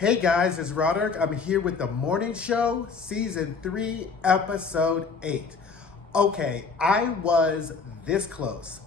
Hey guys, it's Roderick. I'm here with the morning show, season 3, episode 8. Okay, I was this close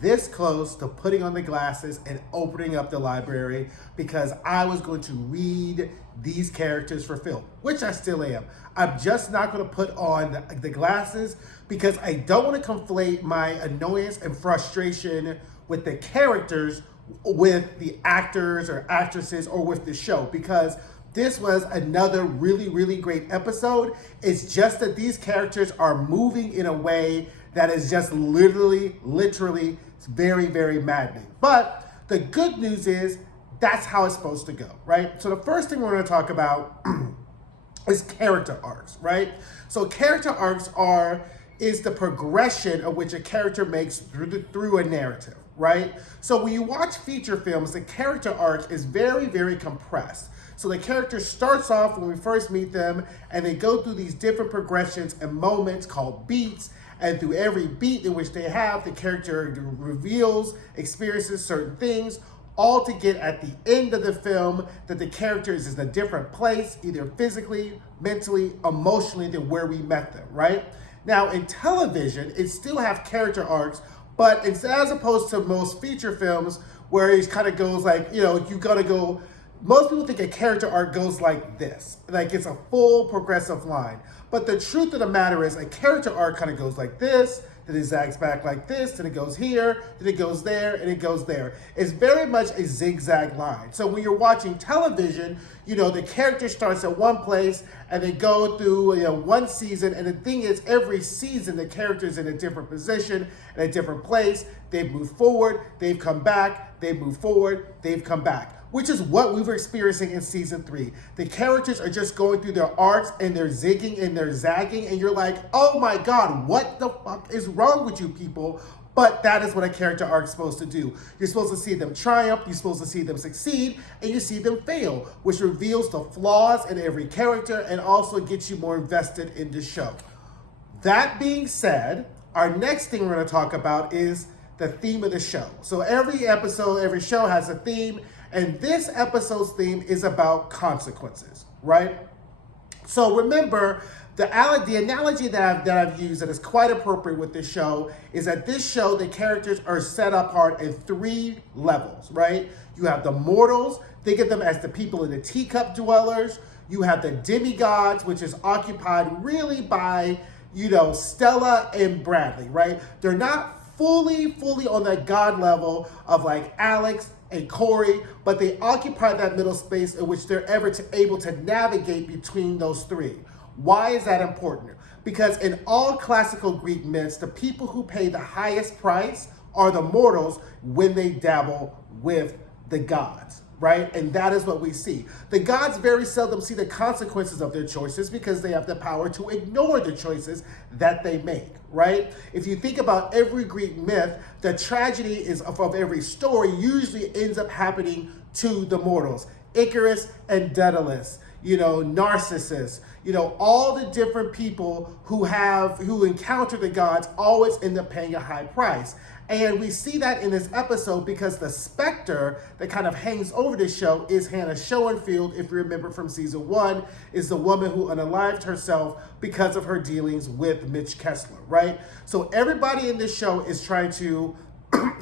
to putting on the glasses and opening up the library because I was going to read these characters for Phil, which I still am. I'm just not going to put on the glasses because I don't want to conflate my annoyance and frustration with the characters with the actors or actresses or with the show, because this was another really great episode. It's just that these characters are moving in a way that is just literally very maddening. But the good news is that's how it's supposed to go, right? So the first thing we're going to talk about is character arcs, right? So character arcs is the progression of which a character makes through a narrative, right? So when you watch feature films, the character arc is very compressed. So the character starts off when we first meet them, and they go through these different progressions and moments called beats, and through every beat in which they have, the character reveals, experiences certain things, all to get at the end of the film that the character is in a different place, either physically, mentally, emotionally, than where we met them, right? Now, in television, it still have character arcs, but it's as opposed to most feature films where it kind of goes like, you gotta go, most people think a character arc goes like this, like it's a full progressive line. But the truth of the matter is a character arc kind of goes like this, then it zags back like this, then it goes here, then it goes there, and it goes there. It's very much a zigzag line. So when you're watching television, the character starts at one place and they go through one season, and the thing is every season the character is in a different position, in a different place. They've moved forward, they've come back, they've moved forward, they've come back, which is what we were experiencing in season 3. The characters are just going through their arcs and they're zigging and they're zagging, and you're like, oh my God, what the fuck is wrong with you people? But that is what a character arc is supposed to do. You're supposed to see them triumph, you're supposed to see them succeed, and you see them fail, which reveals the flaws in every character and also gets you more invested in the show. That being said, our next thing we're going to talk about is the theme of the show. So every episode, every show has a theme, and this episode's theme is about consequences, right? So remember, the analogy that I've used that is quite appropriate with this show is that this show, the characters are set apart in 3 levels, right? You have the mortals, think of them as the people in the teacup dwellers. You have the demigods, which is occupied really by, Stella and Bradley, right? They're not fully on that god level of like Alex and Corey, but they occupy that middle space in which they're able to navigate between those 3. Why is that important? Because in all classical Greek myths, the people who pay the highest price are the mortals when they dabble with the gods, right? And that is what we see. The gods very seldom see the consequences of their choices because they have the power to ignore the choices that they make, right? If you think about every Greek myth, the tragedy of every story usually ends up happening to the mortals. Icarus and Daedalus, Narcissus, all the different people who encounter the gods always end up paying a high price. And we see that in this episode because the specter that kind of hangs over this show is Hannah Schoenfield, if you remember from season 1, is the woman who unalived herself because of her dealings with Mitch Kessler, right? So everybody in this show is trying to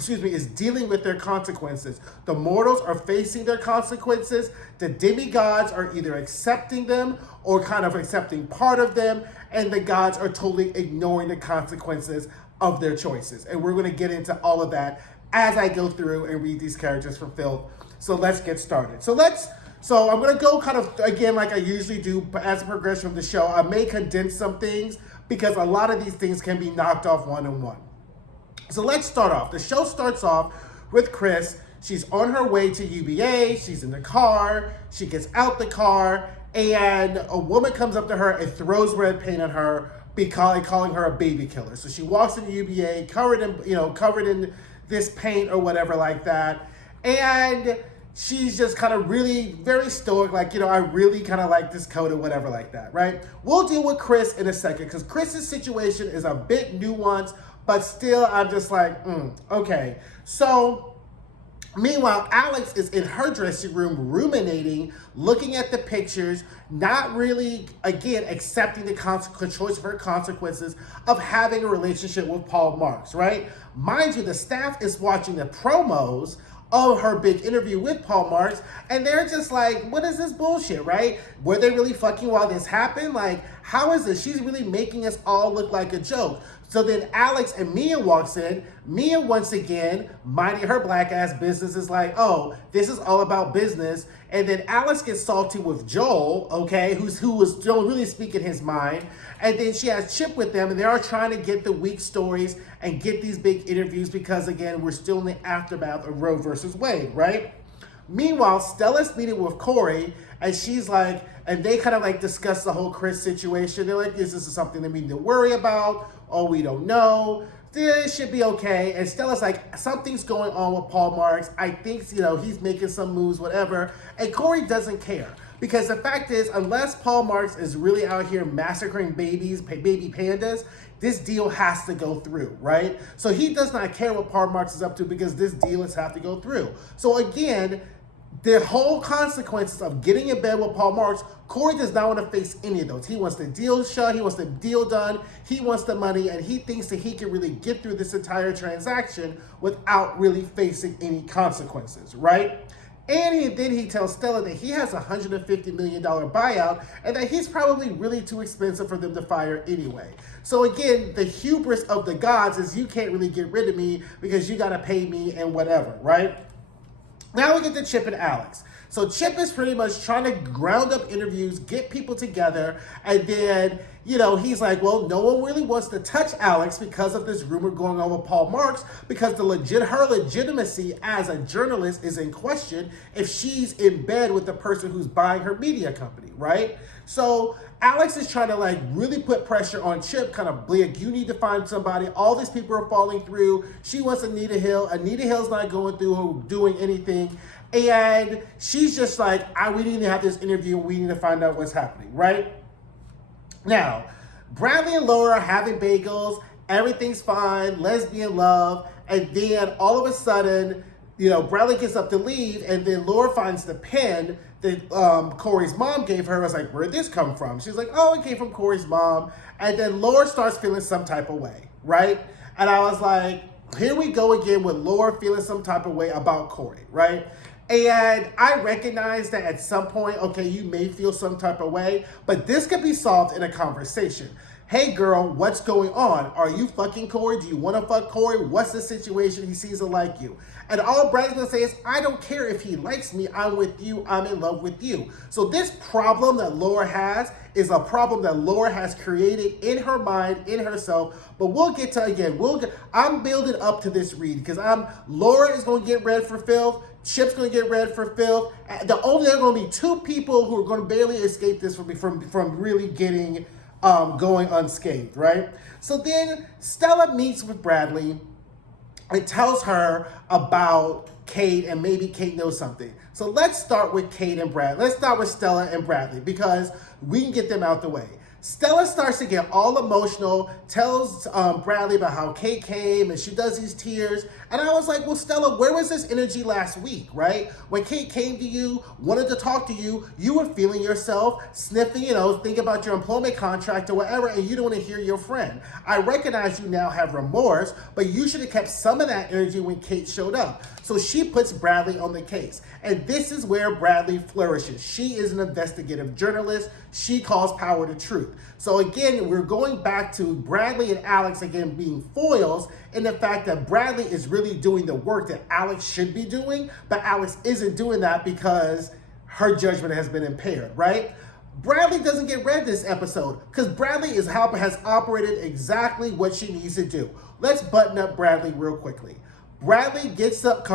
is dealing with their consequences. The mortals are facing their consequences. The demigods are either accepting them or kind of accepting part of them, and the gods are totally ignoring the consequences of their choices. And we're going to get into all of that as I go through and read these characters from Phil. So let's get started. So I'm going to go kind of, again, like I usually do as a progression of the show. I may condense some things because a lot of these things can be knocked off one-on-one. So let's start off. The show starts off with Chris. She's on her way to UBA. She's in the car. She gets out the car, and a woman comes up to her and throws red paint at her, calling her a baby killer. So she walks into UBA covered in this paint or whatever like that, and she's just kind of really very stoic, like, I really kind of like this coat or whatever like that, right? We'll deal with Chris in a second because Chris's situation is a bit nuanced, but still I'm just like, okay. So Meanwhile, Alex is in her dressing room ruminating, looking at the pictures, not really, again, accepting the choice of her consequences of having a relationship with Paul Marks, right? Mind you, the staff is watching the promos of her big interview with Paul Marks, and they're just like, what is this bullshit, right? Were they really fucking while this happened? Like, how is this? She's really making us all look like a joke. So then Alex and Mia walks in. Mia, once again, minding her black ass business, is like, oh, this is all about business. And then Alex gets salty with Joel, okay, who was Joel really speaking his mind. And then she has Chip with them, and they are trying to get the weak stories and get these big interviews because, again, we're still in the aftermath of Roe versus Wade, right? Meanwhile, Stella's meeting with Corey, and she's like, and they kind of like discuss the whole Chris situation. They're like, this is something that we need to worry about. Oh, we don't know. This should be okay. And Stella's like, something's going on with Paul Marks. I think, he's making some moves, whatever. And Corey doesn't care. Because the fact is, unless Paul Marks is really out here massacring baby pandas, this deal has to go through, right? So he does not care what Paul Marks is up to because this deal has to go through. So again, the whole consequences of getting in bed with Paul Marks, Corey does not want to face any of those. He wants the deal shut, he wants the deal done, he wants the money, and he thinks that he can really get through this entire transaction without really facing any consequences, right? And then he tells Stella that he has a $150 million buyout and that he's probably really too expensive for them to fire anyway. So again, the hubris of the gods is you can't really get rid of me because you got to pay me and whatever, right? Now we get to Chip and Alex. So Chip is pretty much trying to ground up interviews, get people together, and then, he's like, well, no one really wants to touch Alex because of this rumor going on with Paul Marks, because her legitimacy as a journalist is in question if she's in bed with the person who's buying her media company, right? So Alex is trying to really put pressure on Chip, kind of like, you need to find somebody. All these people are falling through. She wants Anita Hill. Anita Hill's not going through or doing anything. And she's just like, we need to have this interview. We need to find out what's happening, right? Now, Bradley and Laura are having bagels. Everything's fine. Lesbian love. And then all of a sudden, Bradley gets up to leave. And then Laura finds the pen that Corey's mom gave her. I was like, where'd this come from? She's like, oh, it came from Corey's mom. And then Laura starts feeling some type of way, right? And I was like, here we go again with Laura feeling some type of way about Corey, right? And I recognize that at some point, okay, you may feel some type of way, but this could be solved in a conversation. Hey girl, what's going on? Are you fucking Corey? Do you want to fuck Corey? What's the situation? He seems to like you. And all Brad's gonna say is, I don't care if he likes me, I'm with you, I'm in love with you. So this problem that Laura has is a problem that Laura has created in her mind, in herself, but we'll get to, again, I'm building up to this read, because Laura is gonna get red for filth, Chip's gonna get red for filth. There are gonna be two people who are gonna barely escape this from really getting going unscathed, right? So then Stella meets with Bradley and tells her about Kate, and maybe Kate knows something. So let's start with Kate and Bradley. Let's start with Stella and Bradley because we can get them out the way. Stella starts to get all emotional, tells Bradley about how Kate came, and she does these tears. And I was like, well, Stella, where was this energy last week, right? When Kate came to you, wanted to talk to you, you were feeling yourself, sniffing, think about your employment contract or whatever, and you don't want to hear your friend. I recognize you now have remorse, but you should have kept some of that energy when Kate showed up. So she puts Bradley on the case. And this is where Bradley flourishes. She is an investigative journalist. She calls power to truth. So again, we're going back to Bradley and Alex again being foils in the fact that Bradley is really doing the work that Alex should be doing, but Alex isn't doing that because her judgment has been impaired, right? Bradley doesn't get read this episode because Bradley has operated exactly what she needs to do. Let's button up Bradley real quickly. Bradley gets up,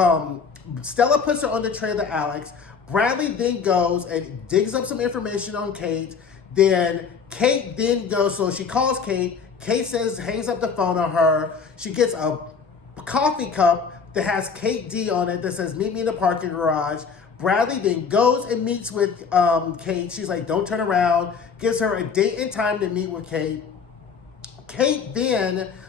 Stella puts her on the trail to Alex. Bradley then goes and digs up some information on Kate. Then Kate then goes, so she calls Kate. Kate hangs up the phone on her. She gets a coffee cup that has Kate D on it that says, meet me in the parking garage. Bradley then goes and meets with Kate. She's like, don't turn around. Gives her a date and time to meet with Kate.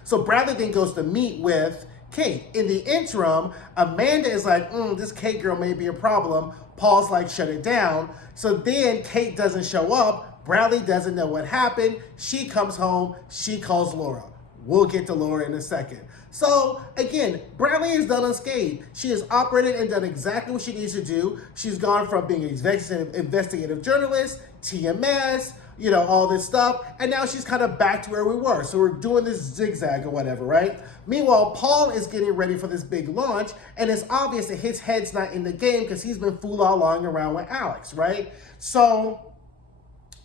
So Bradley then goes to meet with Kate. In the interim, Amanda is like, this Kate girl may be a problem. Paul's like, shut it down. So then Kate doesn't show up. Bradley doesn't know what happened. She comes home. She calls Laura. We'll get to Laura in a second. So again, Bradley is done unscathed. She has operated and done exactly what she needs to do. She's gone from being an investigative journalist, TMS, all this stuff. And now she's kind of back to where we were. So we're doing this zigzag or whatever, right? Meanwhile, Paul is getting ready for this big launch. And it's obvious that his head's not in the game because he's been fooling around with Alex, right? So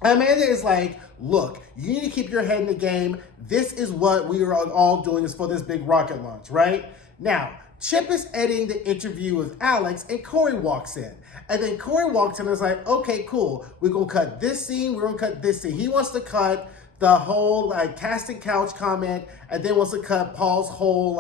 Amanda is like, look, you need to keep your head in the game. This is what we are all doing is for this big rocket launch, right? Now, Chip is editing the interview with Alex and Corey walks in. And then Corey walks in and is like, okay, cool. We're going to cut this scene. We're going to cut this scene. He wants to cut the whole casting couch comment and then wants to cut Paul's whole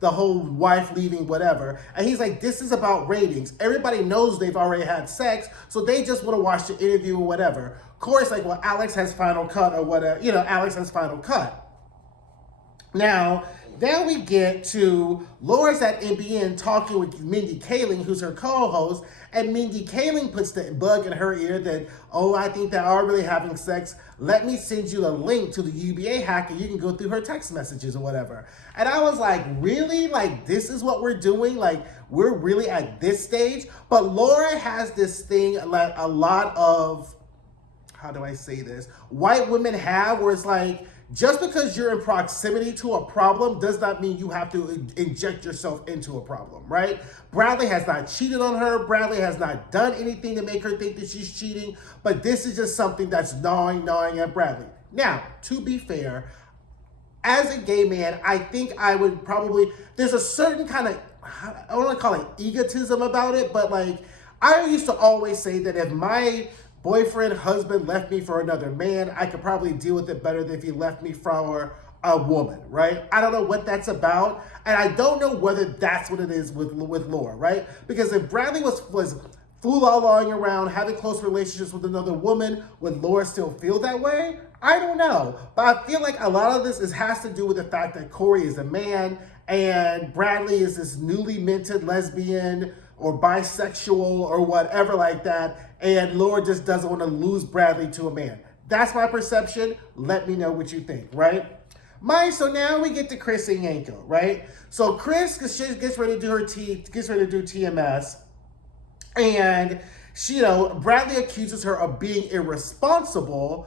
the whole wife leaving, whatever. And he's like, this is about ratings. Everybody knows they've already had sex, so they just want to watch the interview or whatever. Corey's like, well, Alex has final cut or whatever. Alex has final cut. Now we get to Laura's at NBN talking with Mindy Kaling, who's her co-host, and Mindy Kaling puts the bug in her ear that, I think they are really having sex. Let me send you a link to the UBA hacker. You can go through her text messages or whatever. And I was like, really? This is what we're doing? We're really at this stage? But Laura has this thing like a lot of, how do I say this? White women have, where it's like, just because you're in proximity to a problem does not mean you have to inject yourself into a problem, right? Bradley has not cheated on her. Bradley has not done anything to make her think that she's cheating, but this is just something that's gnawing at Bradley. Now, to be fair, as a gay man, I think I would probably, there's a certain kind of, I don't want to call it egotism about it, but I used to always say that if my boyfriend, husband left me for another man, I could probably deal with it better than if he left me for a woman, right? I don't know what that's about, and I don't know whether that's what it is with Laura, right? Because if Bradley was fooling around, having close relationships with another woman, would Laura still feel that way? I don't know, but I feel like a lot of this has to do with the fact that Corey is a man and Bradley is this newly minted lesbian or bisexual or whatever like that, and Laura just doesn't want to lose Bradley to a man. That's my perception. Let me know what you think, right? So now we get to Chris and Yanko, right? So Chris gets ready to do TMS, and Bradley accuses her of being irresponsible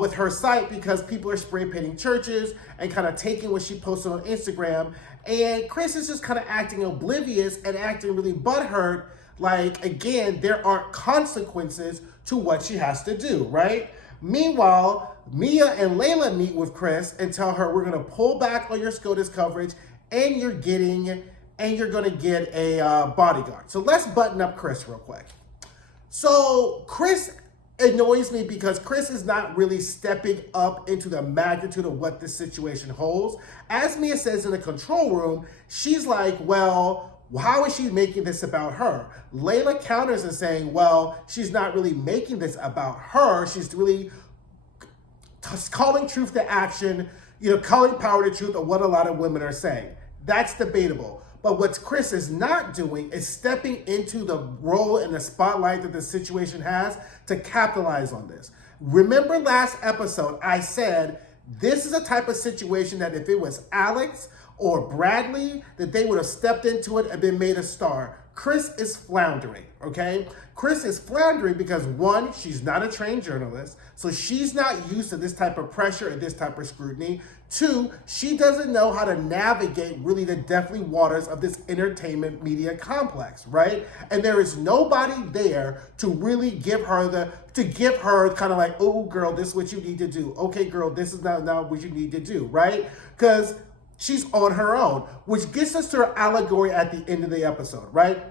with her site because people are spray painting churches and kind of taking what she posted on Instagram. And Chris is just kind of acting oblivious and acting really butthurt. Again, there aren't consequences to what she has to do, right? Meanwhile, Mia and Layla meet with Chris and tell her, we're going to pull back on your SCOTUS coverage and you're going to get a bodyguard. So let's button up Chris real quick. So Chris annoys me because Chris is not really stepping up into the magnitude of what this situation holds. As Mia says in the control room, she's like, well, how is she making this about her? Layla counters and saying, well, she's not really making this about her. She's really calling truth to action, calling power to truth of what a lot of women are saying. That's debatable. But what Chris is not doing is stepping into the role and the spotlight that the situation has to capitalize on this. Remember last episode, I said, this is a type of situation that if it was Alex or Bradley, that they would have stepped into it and been made a star. Chris is floundering, okay? Chris is floundering because, one, she's not a trained journalist, so she's not used to this type of pressure and this type of scrutiny. Two, she doesn't know how to navigate really the deathly waters of this entertainment media complex, right? And there is nobody there to really give her kind of like, oh, girl, this is what you need to do. Okay, girl, this is not what you need to do, right? Because she's on her own, which gets us to her allegory at the end of the episode, right?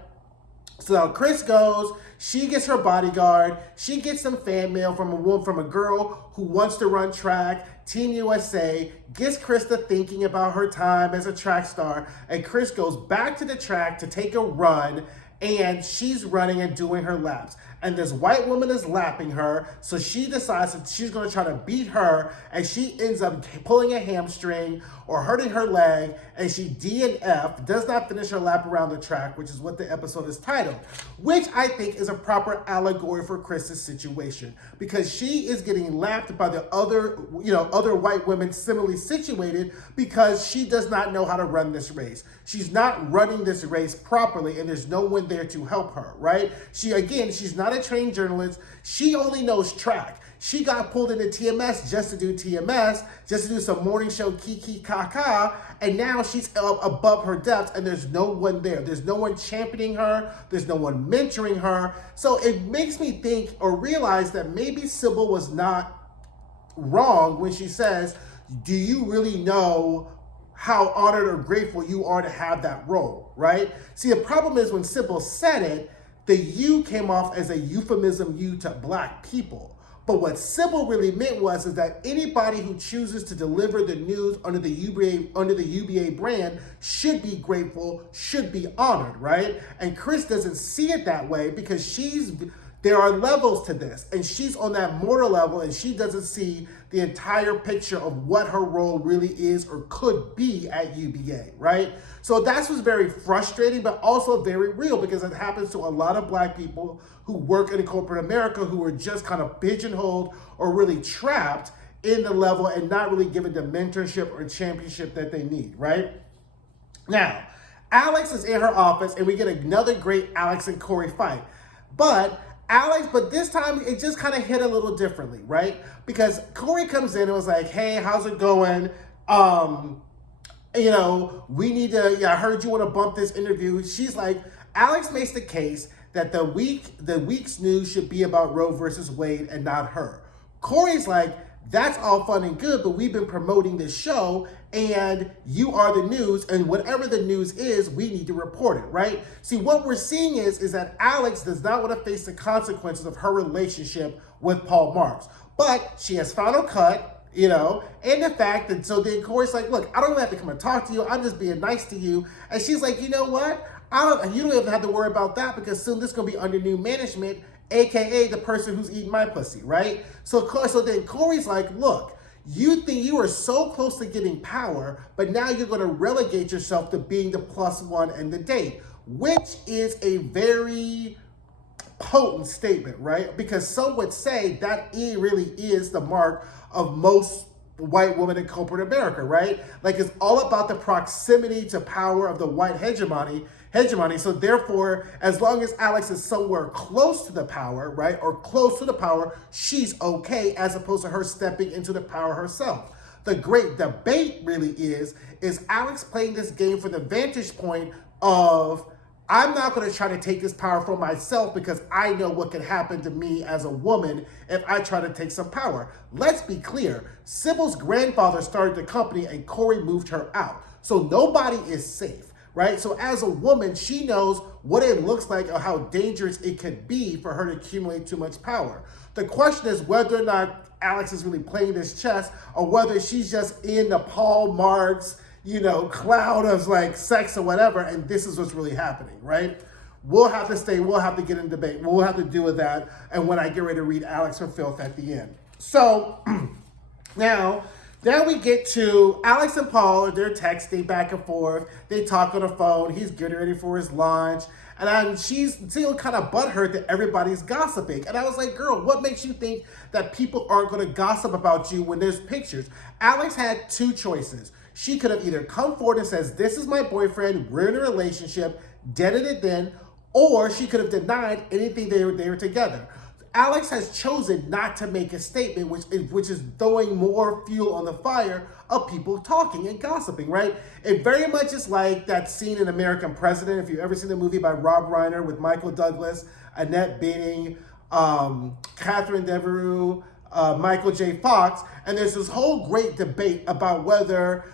So Chris goes, she gets her bodyguard, she gets some fan mail from a girl who wants to run track, Team USA, gets Chris to thinking about her time as a track star, and Chris goes back to the track to take a run, and she's running and doing her laps. and this white woman is lapping her, so she decides that she's going to try to beat her, and she ends up pulling a hamstring or hurting her leg, and she DNF, does not finish her lap around the track, which is what the episode is titled, which I think is a proper allegory for Chris's situation, because she is getting lapped by the other white women similarly situated because she does not know how to run this race. She's not running this race properly, and there's no one there to help her, right? She's not a trained journalist. She only knows track. She got pulled into TMS just to do TMS, just to do some morning show kiki kaka, and now she's above her depths, and there's no one there. There's no one championing her. There's no one mentoring her. So it makes me think or realize that maybe Sybil was not wrong when she says, do you really know how honored or grateful you are to have that role, right? See, the problem is when Sybil said it, the you came off as a euphemism you to black people. But what Sybil really meant is that anybody who chooses to deliver the news under the UBA brand should be grateful, should be honored, right? And Chris doesn't see it that way because there are levels to this, and she's on that mortal level, and she doesn't see the entire picture of what her role really is or could be at UBA, right? So that's what's very frustrating, but also very real, because it happens to a lot of black people who work in corporate America who are just kind of pigeonholed or really trapped in the level and not really given the mentorship or championship that they need, right? Now, Alex is in her office, and we get another great Alex and Corey fight. But this time it just kind of hit a little differently, right? Because Corey comes in and was like, hey, how's it going? We need to, I heard you want to bump this interview. She's like, Alex makes the case that the week's news should be about Roe versus Wade and not her. Corey's like, that's all fun and good, but we've been promoting this show, and you are the news, and whatever the news is, we need to report it, right? See, what we're seeing is that Alex does not want to face the consequences of her relationship with Paul Marks, but she has final cut, and the fact that, so then Corey's like, look, I don't even have to come and talk to you, I'm just being nice to you, and she's like, you know what? You don't even have to worry about that, because soon this is going to be under new management, AKA the person who's eating my pussy, right? So then Corey's like, look, you think you are so close to getting power, but now you're going to relegate yourself to being the plus one and the date, which is a very potent statement, right? Because some would say that it really is the mark of most white women in corporate America, right? Like, it's all about the proximity to power of the white hegemony. So therefore, as long as Alex is somewhere close to the power, right, or close to the power, she's okay, as opposed to her stepping into the power herself. The great debate really is Alex playing this game from the vantage point of, I'm not going to try to take this power for myself because I know what can happen to me as a woman if I try to take some power. Let's be clear. Sybil's grandfather started the company and Corey moved her out. So nobody is safe, right? So as a woman, she knows what it looks like or how dangerous it could be for her to accumulate too much power. The question is whether or not Alex is really playing this chess, or whether she's just in the Paul Marks, cloud of like sex or whatever, and this is what's really happening, right? We'll have to get in debate. We'll have to deal with that, and when I get ready to read Alex for Filth at the end. So, now we get to Alex and Paul, they're texting back and forth, they talk on the phone, he's getting ready for his lunch, and she's still kind of butthurt that everybody's gossiping. And I was like, girl, what makes you think that people aren't going to gossip about you when there's pictures? Alex had two choices. She could have either come forward and says, this is my boyfriend, we're in a relationship, deaded it then, or she could have denied anything they were together. Alex has chosen not to make a statement, which is throwing more fuel on the fire of people talking and gossiping, right? It very much is like that scene in American President, if you've ever seen the movie by Rob Reiner with Michael Douglas, Annette Bening, Catherine Devereux, Michael J. Fox, and there's this whole great debate about whether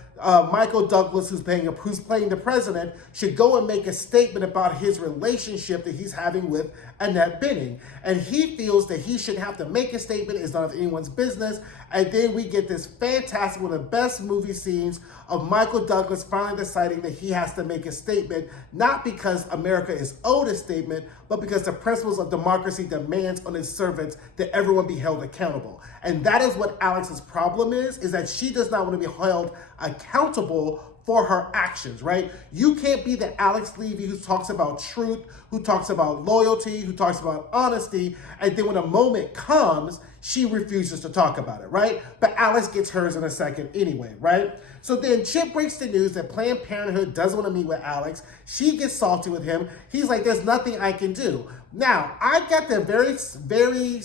Michael Douglas, who's playing the president, should go and make a statement about his relationship that he's having with Annette Bening. And he feels that he shouldn't have to make a statement, it's none of anyone's business. And then we get this fantastic, one of the best movie scenes of Michael Douglas finally deciding that he has to make a statement, not because America is owed a statement, but because the principles of democracy demands on its servants that everyone be held accountable. And that is what Alex's problem is that she does not want to be held accountable for her actions, right? You can't be the Alex Levy who talks about truth, who talks about loyalty, who talks about honesty, and then when a moment comes, she refuses to talk about it, right? But Alex gets hers in a second anyway, right? So then Chip breaks the news that Planned Parenthood doesn't want to meet with Alex. She gets salty with him. He's like, there's nothing I can do. Now, I got the very, very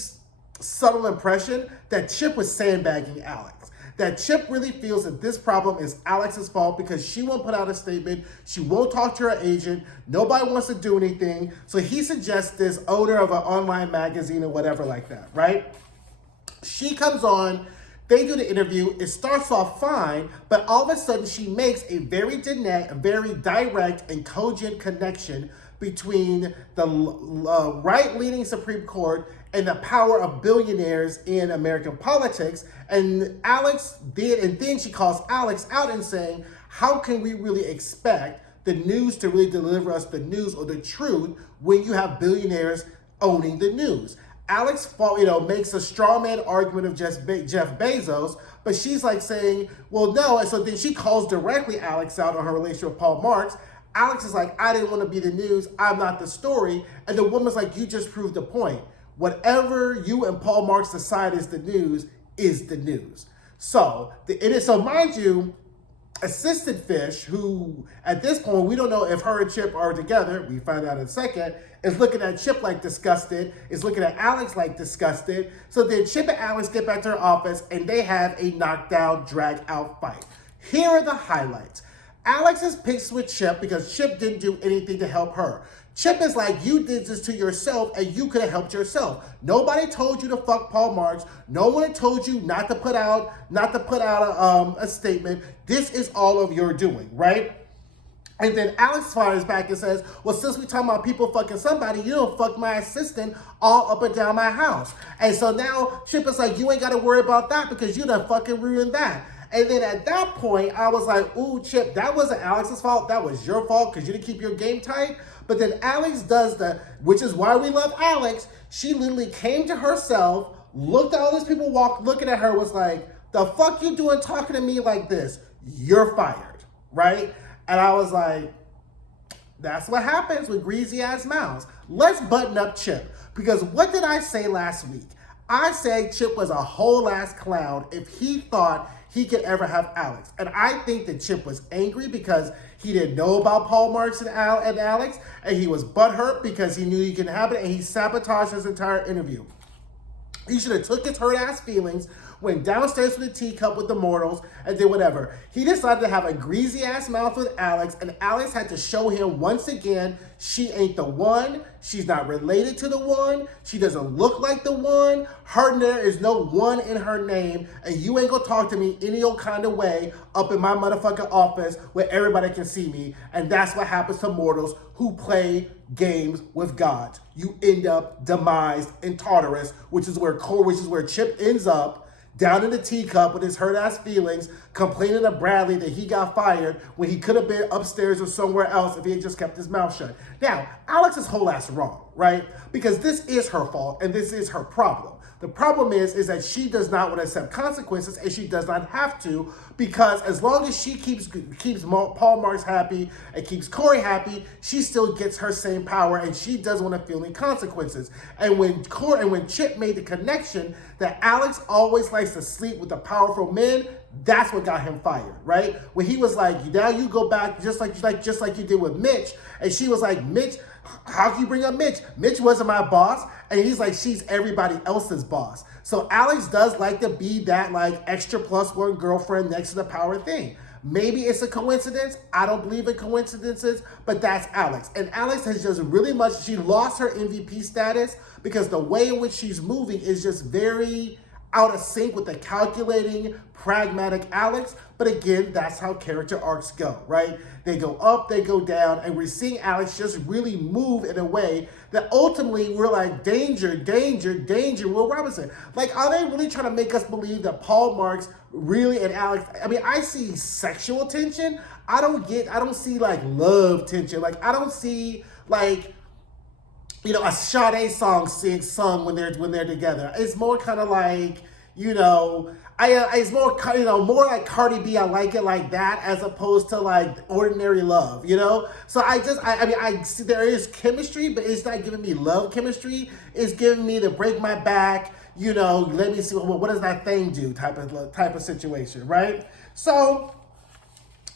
subtle impression that Chip was sandbagging Alex. That Chip really feels that this problem is Alex's fault because she won't put out a statement. She won't talk to her agent. Nobody wants to do anything. So he suggests this owner of an online magazine or whatever like that, right? She comes on. They do the interview. It starts off fine, but all of a sudden she makes a very direct and cogent connection between the right-leaning Supreme Court and the power of billionaires in American politics. And then she calls Alex out and saying, how can we really expect the news to really deliver us the news or the truth when you have billionaires owning the news? Alex, makes a straw man argument of Jeff Bezos, but she's like saying, well, no. And so then she calls directly Alex out on her relationship with Paul Marx. Alex is like, I didn't want to be the news. I'm not the story. And the woman's like, you just proved the point. Whatever you and Paul Marx decide is the news is the news. So mind you, Assistant Fish, who at this point, we don't know if her and Chip are together, we find out in a second, is looking at Chip like disgusted, is looking at Alex like disgusted. So then Chip and Alex get back to her office and they have a knockdown, drag out fight. Here are the highlights. Alex is pissed with Chip because Chip didn't do anything to help her. Chip is like, you did this to yourself and you could have helped yourself. Nobody told you to fuck Paul Marx. No one told you not to put out a statement. This is all of your doing, right? And then Alex fires back and says, well, since we talking about people fucking somebody, you don't fuck my assistant all up and down my house. And so now Chip is like, you ain't got to worry about that because you done fucking ruined that. And then at that point, I was like, ooh, Chip, that wasn't Alex's fault. That was your fault because you didn't keep your game tight. But then Alex does which is why we love Alex. She literally came to herself, looked at all these people looking at her, was like, the fuck you doing talking to me like this? You're fired, right? And I was like, that's what happens with greasy ass mouths. Let's button up Chip. Because what did I say last week? I said Chip was a whole ass clown if he thought he could ever have Alex. And I think that Chip was angry because he didn't know about Paul Marx and Alex, and he was butthurt because he knew he could have it, and he sabotaged his entire interview. He should have took his hurt ass feelings, went downstairs with a teacup with the mortals, and did whatever. He decided to have a greasy ass mouth with Alex, and Alex had to show him once again she ain't the one. She's not related to the one. She doesn't look like the one. There is no one in her name, and you ain't gonna talk to me any old kind of way up in my motherfucking office where everybody can see me. And that's what happens to mortals who play games with gods. You end up demised in Tartarus, which is where Chip ends up, down in the teacup with his hurt-ass feelings, complaining to Bradley that he got fired when he could have been upstairs or somewhere else if he had just kept his mouth shut. Now, Alex is whole ass wrong, right? Because this is her fault and this is her problem. The problem is that she does not want to accept consequences, and she does not have to, because as long as she keeps Paul Marx happy and keeps Corey happy, she still gets her same power, and she doesn't want to feel any consequences. And when Chip made the connection that Alex always likes to sleep with the powerful men, that's what got him fired, right? When he was like, now you go back just like you did with Mitch, and she was like, Mitch, how can you bring up Mitch? Mitch wasn't my boss. And he's like, she's everybody else's boss. So Alex does like to be that like extra +1 girlfriend next to the power thing. Maybe it's a coincidence. I don't believe in coincidences, but that's Alex. And Alex has just she lost her MVP status because the way in which she's moving is just very out of sync with the calculating, pragmatic Alex. But again, that's how character arcs go, right? They go up, they go down, and we're seeing Alex just really move in a way that ultimately we're like, danger, danger, danger, Will Robinson. Like, are they really trying to make us believe that Paul Marx really and Alex, I mean, I see sexual tension. I don't see like love tension. Like, I don't see like a Sade song sung when they're together. It's more kind of like, you know, it's more, more like Cardi B. I like it like that as opposed to like Ordinary Love, So I see there is chemistry, but it's not giving me love chemistry. It's giving me the break my back, let me see what does that thing do type of situation, right? So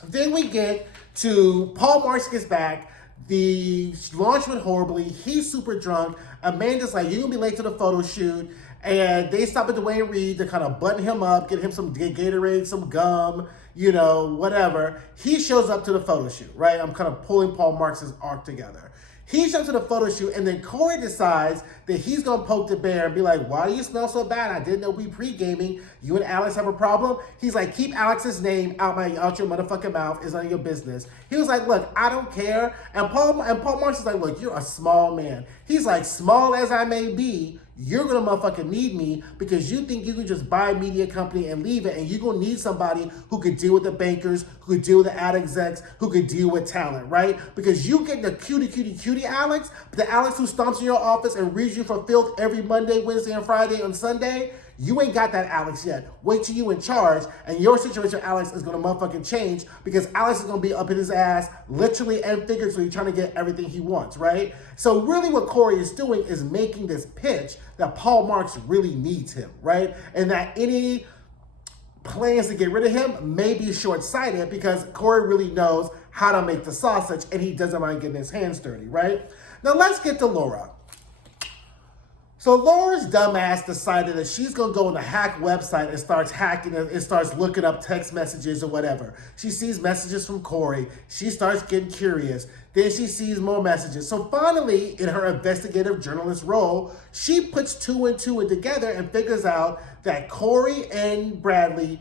then we get to Paul Marks gets back. The launch went horribly. He's super drunk. Amanda's like, you're going to be late to the photo shoot. And they stop at Dwayne Reed to kind of button him up, get him some Gatorade, some gum, whatever. He shows up to the photo shoot, right? I'm kind of pulling Paul Marks' arc together. He shows up to the photo shoot, and then Corey decides that he's going to poke the bear and be like, why do you smell so bad? I didn't know we pre-gaming. You and Alex have a problem? He's like, keep Alex's name out your motherfucking mouth. It's none of your business. He was like, look, I don't care. And Paul Marks is like, look, you're a small man. He's like, small as I may be, you're going to motherfucking need me because you think you can just buy a media company and leave it, and you're going to need somebody who could deal with the bankers, who could deal with the ad execs, who could deal with talent, right? Because you get the cutie Alex, but the Alex who stomps in your office and reads you for filth every Monday, Wednesday, and Friday and Sunday, you ain't got that Alex yet. Wait till you in charge, and your situation, Alex, is going to motherfucking change because Alex is going to be up in his ass, literally and figuratively, trying to get everything he wants, right? So really what Corey is doing is making this pitch that Paul Marks really needs him, right? And that any plans to get rid of him may be short-sighted because Corey really knows how to make the sausage, and he doesn't mind getting his hands dirty, right? Now let's get to Laura. So Laura's dumbass decided that she's going to go on the hack website and starts hacking it and starts looking up text messages or whatever. She sees messages from Corey. She starts getting curious. Then she sees more messages. So finally, in her investigative journalist role, she puts two and two together and figures out that Corey and Bradley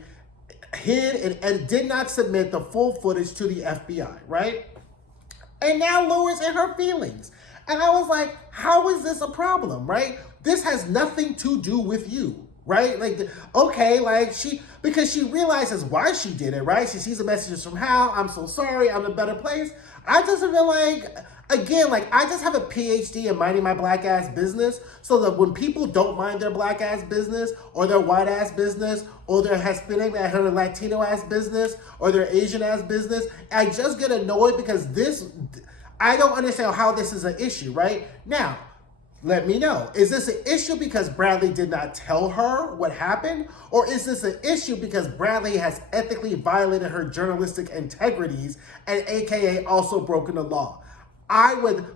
hid and did not submit the full footage to the FBI, right? And now Laura's in her feelings. And I was like, how is this a problem, right? This has nothing to do with you, right? Like, okay, because she realizes why she did it, right? She sees the messages from Hal, I'm so sorry, I'm in a better place. I just feel like, again, I just have a PhD in minding my black ass business, so that when people don't mind their black ass business, or their white ass business, or their Hispanic, or Latino ass business, or their Asian ass business, I just get annoyed because I don't understand how this is an issue, right? Now, let me know. Is this an issue because Bradley did not tell her what happened? Or is this an issue because Bradley has ethically violated her journalistic integrities and AKA also broken the law?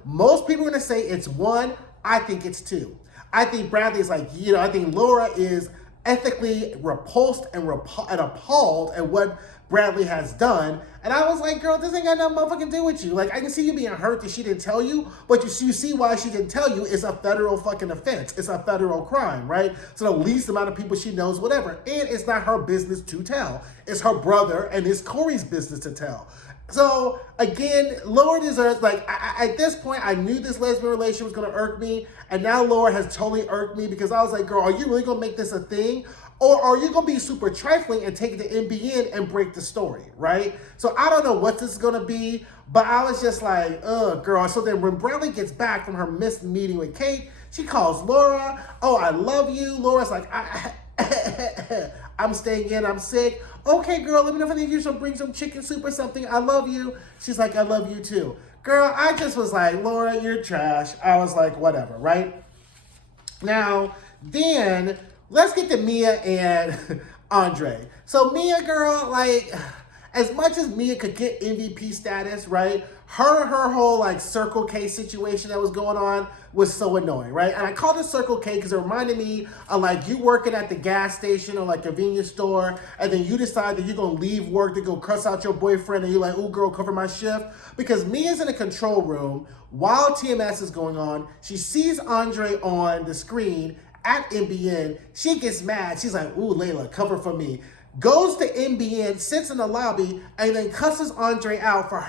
Most people are going to say it's one. I think it's two. I think Bradley's I think Laura is ethically repulsed and appalled at what Bradley has done. And I was like, girl, this ain't got nothing motherfucking do with you. I can see you being hurt that she didn't tell you, but you see why she didn't tell you. It's a federal fucking offense. It's a federal crime, right? So the least amount of people she knows, whatever. And it's not her business to tell. It's her brother and it's Corey's business to tell. So again, Laura deserves, at this point, I knew this lesbian relationship was going to irk me. And now Laura has totally irked me because I was like, girl, are you really going to make this a thing? Or are you going to be super trifling and take it to NBN and break the story, right? So I don't know what this is going to be, but I was just like, ugh, girl. So then when Bradley gets back from her missed meeting with Kate, she calls Laura. Oh, I love you. Laura's like, I'm staying in. I'm sick. Okay, girl, let me know if I need you to bring some chicken soup or something. I love you. She's like, I love you too. Girl, I just was like, Laura, you're trash. I was like, whatever, right? Now, then let's get to Mia and Andre. So Mia, girl, as much as Mia could get MVP status, right? Her whole Circle K situation that was going on was so annoying, right? And I called it Circle K because it reminded me of you working at the gas station or convenience store, and then you decide that you're gonna leave work to go cuss out your boyfriend, and you're like, "Ooh, girl, cover my shift." Because Mia's in a control room while TMS is going on. She sees Andre on the screen at NBN. She gets mad. She's like, "Ooh, Layla, cover for me." Goes to NBN, sits in the lobby, and then cusses Andre out for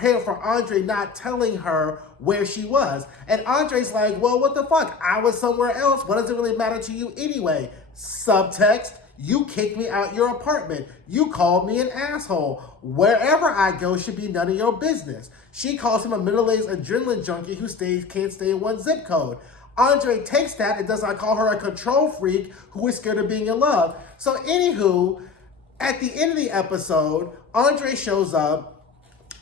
Andre not telling her where she was. And Andre's like, well, what the fuck? I was somewhere else. What does it really matter to you anyway? Subtext, you kicked me out your apartment. You called me an asshole. Wherever I go should be none of your business. She calls him a middle-aged adrenaline junkie who can't stay in one zip code. Andre takes that and does not call her a control freak who is scared of being in love. So anywho, at the end of the episode, Andre shows up.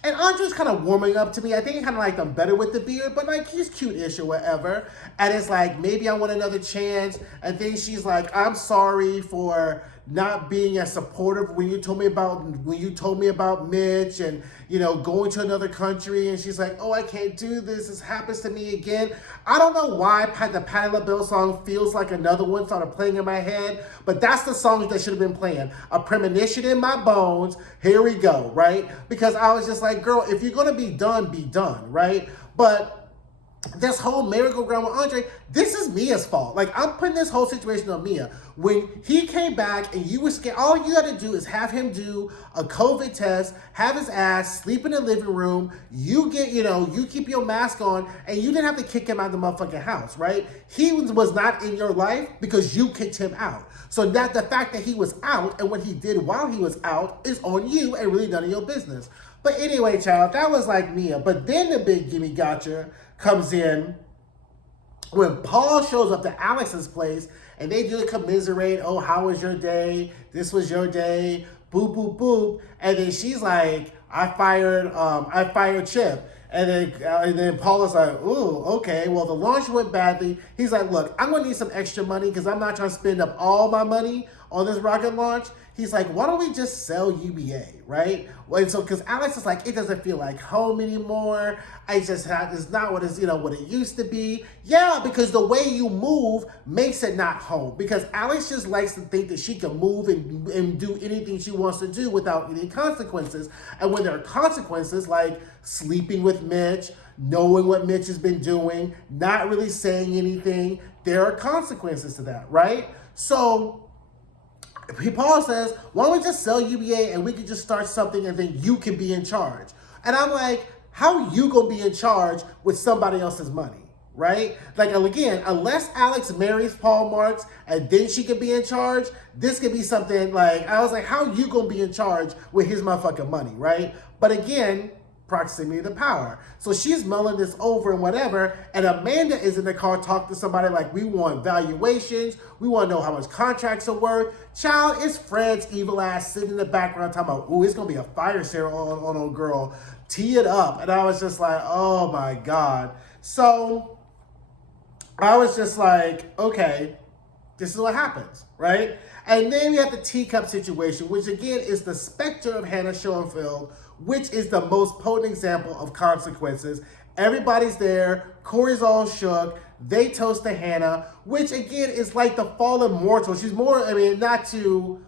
And Andre's kind of warming up to me. I think he kind of liked him better with the beard, but like he's cute-ish or whatever. And it's like, maybe I want another chance. And then she's like, I'm sorry for not being as supportive when you told me about Mitch and, you know, going to another country. And she's like, oh, I can't do this. This happens to me again. I don't know why the Patti LaBelle song feels like another one started playing in my head, but that's the song that should have been playing. A premonition in my bones. Here we go, right? Because I was just like, girl, if you're going to be done, right? But this whole merry-go-round with Andre, this is Mia's fault. Like, I'm putting this whole situation on Mia. When he came back and you were scared, all you got to do is have him do a COVID test, have his ass, sleep in the living room, you keep your mask on, and you didn't have to kick him out of the motherfucking house, right? He was not in your life because you kicked him out. So that the fact that he was out and what he did while he was out is on you and really none of your business. But anyway, child, that was like Mia. But then the big gimme gotcha comes in when Paul shows up to Alex's place and they do the commiserate, oh, how was your day? This was your day, boop, boop, boop. And then she's like, I fired Chip. And then Paul is like, ooh, okay, well, the launch went badly. He's like, look, I'm going to need some extra money because I'm not trying to spend up all my money on this rocket launch. He's like, why don't we just sell UBA, right? And so, because Alex is like, it doesn't feel like home anymore. It's not what it used to be. Yeah, because the way you move makes it not home. Because Alex just likes to think that she can move and do anything she wants to do without any consequences. And when there are consequences, like sleeping with Mitch, knowing what Mitch has been doing, not really saying anything, there are consequences to that, right? So Paul says, why don't we just sell UBA and we can just start something and then you can be in charge. And I'm like, how are you going to be in charge with somebody else's money, right? Like, again, unless Alex marries Paul Marks and then she could be in charge, this could be something like, I was like, how are you going to be in charge with his motherfucking money, right? But again, proximity to power. So she's mulling this over and whatever, and Amanda is in the car talking to somebody like, we want valuations, we want to know how much contracts are worth. Child, it's Fred's evil ass sitting in the background talking about, ooh, it's going to be a fire sale on a girl. Tee it up. And I was just like, oh my God. So I was just like, okay, this is what happens, right? And then we have the teacup situation, which again is the specter of Hannah Schoenfeld, which is the most potent example of consequences. Everybody's there. Corey's all shook. They toast to Hannah, which again is like the fallen mortal. She's more, not to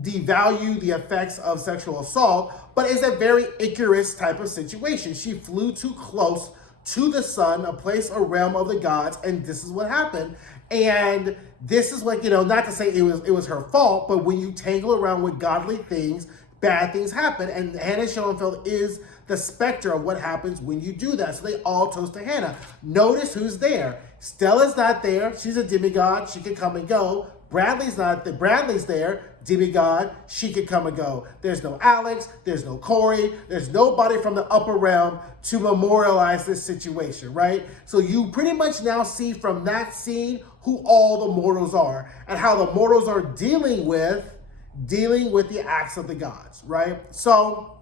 devalue the effects of sexual assault, but it's a very Icarus type of situation. She flew too close to the sun, a place, a realm of the gods, and this is what happened. And this is what, not to say it was her fault, but when you tangle around with godly things, bad things happen. And Hannah Schoenfeld is the specter of what happens when you do that. So they all toast to Hannah. Notice who's there. Stella's not there. She's a demigod. She can come and go. Bradley's not there. Bradley's there. Demigod. She can come and go. There's no Alex. There's no Corey. There's nobody from the upper realm to memorialize this situation, right? So you pretty much now see from that scene who all the mortals are and how the mortals are dealing with the acts of the gods, right? So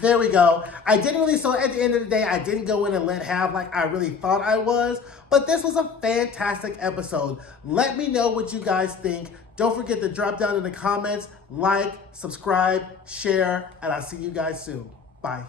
there we go. So at the end of the day, I didn't go in and let have like I really thought I was, but this was a fantastic episode. Let me know what you guys think. Don't forget to drop down in the comments, like, subscribe, share, and I'll see you guys soon. Bye.